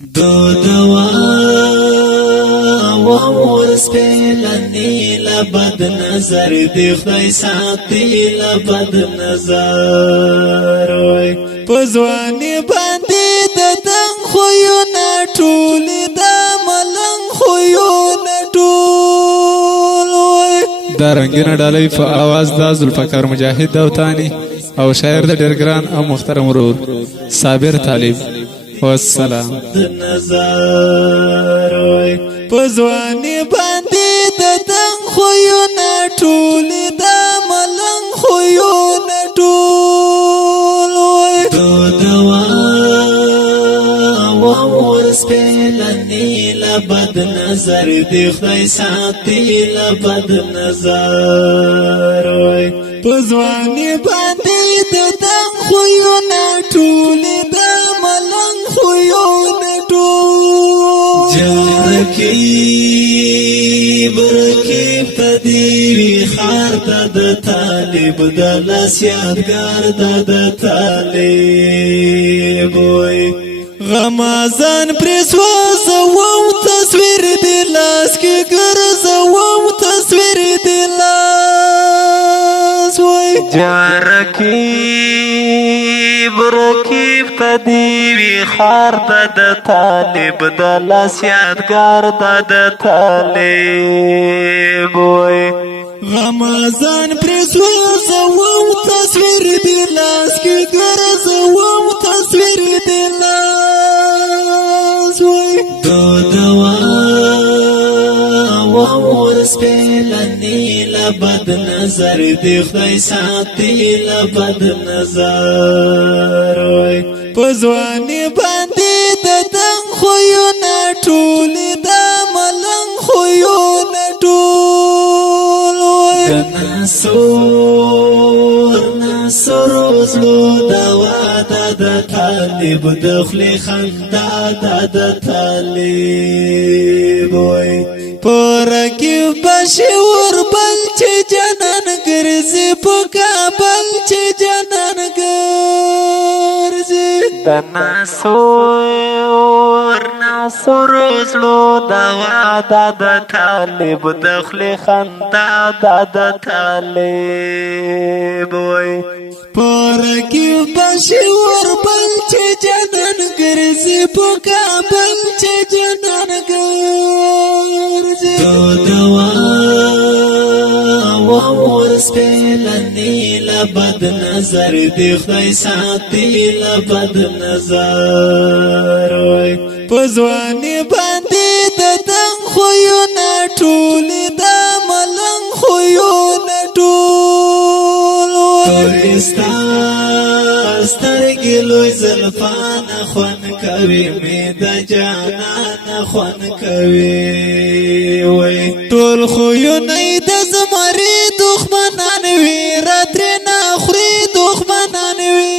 دوا ورسپیلنی لبد نظر دی خدای ساتی لبد نظر پزوانی باندی ددن خویونا ټولی دا ملنگ خویونا ټول دا رنگین ډالۍ په आवाज د ذوالفقار مجاهد داوطانی او شاعر د ډېر ګران او محترم ورور صابر طالب والسلام نظر پزوانی باندی ددن خویونا ټولی دا ملنگ خویونا ټول دوا ورسپیلنی لبد نظر دی خدای ساتی لبد نظر پزوانی باندی ددن خویونا ټولی دا ملنگ خویونا ټول جرکیب رکیب تدیوی خار د طالب د لاس یادگار د طالب غمازان پریسوا زوم تصویر دی لاس کی گرزوم تصویر دی لاس جرکیب رکیب تدیوی خار د طالب د لاس یادگار د طالب غمازان پریسوا زوم تصویر دی لاس کی گرزوم تصویر دی لاس دوا ورسپیلنی لبد نظر دی خدای ساتی لبد نظر پزوانی باندی ددن خویونا ټولی دا ملنگ خویونا ټول ناسور وزلو دوا د طالب دخلی خندا د طالب پرکیو بشی وربل چه جنان گرزی پا کابل چه جنان گرزی ناسور وزلو دوا د طالب دخلی خندا د طالب پرکیو بشی وربل چه جنان گرزی پا کابل چه جنان گرزی دوا ورسپیلنی لبد نظر دی خدای ساتی لبد نظر پزوانی باندی ددن خویونا ټولی دا ملنگ خویونا ټول سترگی لوی زلفان خوان کوي می د جانان خوان کوي ټول خویونی د زمری دښمنان وی راتری نخوري دښمنان وی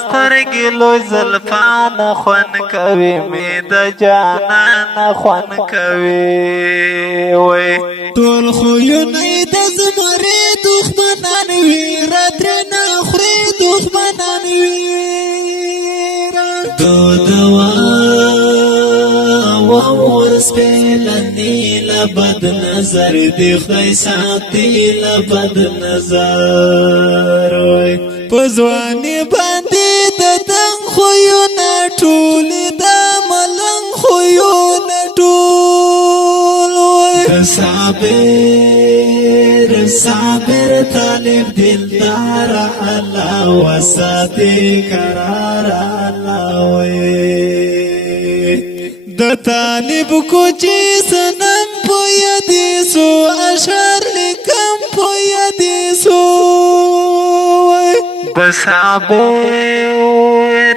سترگی لوی زلفان خوان کوي می د جانان خوان کوي ټول خویونی د زمری دښمنان وی راتری نخوري دښمنان وی دوا ورسپیلنی لبد نظر دی خدای ساتی لبد نظر پزوانی باندی ددن خویونا ټولی دا ملنگ خویونا ټول صابر طالب دلدار اللہ وساتی قرار اللہ د طالب کو چی سنم پو یدیسو اشار لکم پو یدیسو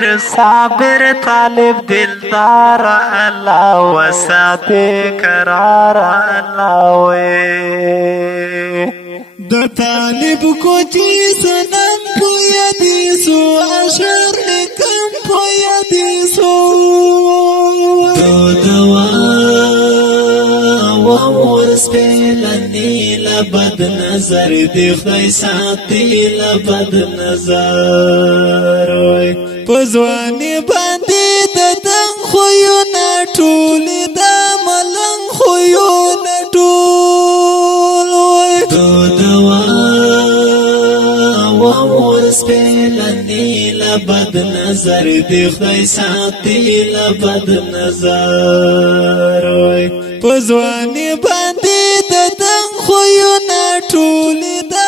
د صابر طالب دلدار اللہ وساتی قرار اللہ د طالب کو چی سنم پو یدیسو اشار لکم پو یدیسو دوا ورسپیلنی لبد نظر دی خدای ساتی لبد نظر پزوانی باندې د دنګ خویونه ټول د ملنګ خویونه ټول وای دوا وورس پلنی لبد نظر دی خدای ساتي لبد نظر وای پزوانی باندې د دنګ خویونه ټول د